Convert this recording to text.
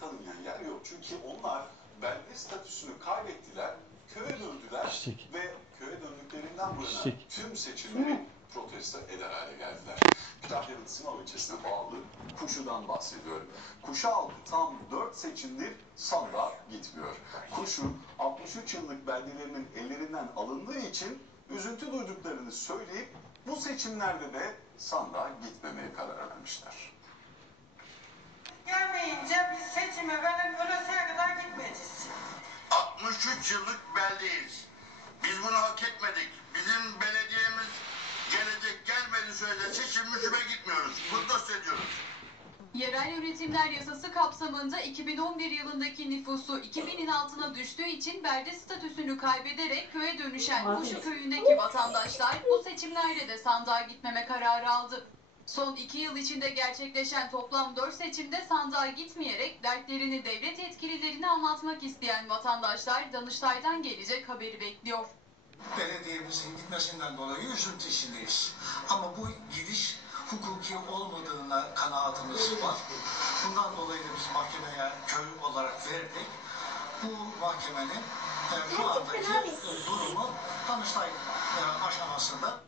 tanımayan yer yok. Çünkü onlar belde statüsünü kaybettiler, köye döndüler Çiçek. ve köye döndüklerinden bu yana tüm seçimleri protesto eder hale geldiler. Kütahya'nın Sınav ilçesine bağlı Kuşu'dan bahsediyorum. Kuşu halkı tam 4 seçimdir sandığa gitmiyor. Kuşu 63 yıllık belgelerinin ellerinden alındığı için üzüntü duyduklarını söyleyip bu seçimlerde de sandığa gitmemeye karar vermişler. 63 yıllık beldeyiz. Biz bunu hak etmedik. Bizim belediyemiz gelecek gelmedi sürece seçim müşüme gitmiyoruz. Protesto ediyoruz. Yerel Yönetimler Yasası kapsamında 2011 yılındaki nüfusu 2000'in altına düştüğü için belde statüsünü kaybederek köye dönüşen Kuşu köyündeki vatandaşlar bu seçimlerde de sandığa gitmeme kararı aldı. Son iki yıl içinde gerçekleşen toplam 4 seçimde sandığa gitmeyerek dertlerini devlet yetkililerine anlatmak isteyen vatandaşlar Danıştay'dan gelecek haberi bekliyor. belediyemizin gitmesinden dolayı üzüntü içindeyiz. Ama bu gidiş hukuki olmadığına kanaatimiz var. Bundan dolayı da biz mahkemeye köy olarak verdik. Bu mahkemenin e, şu andaki durumu Danıştay e, aşamasında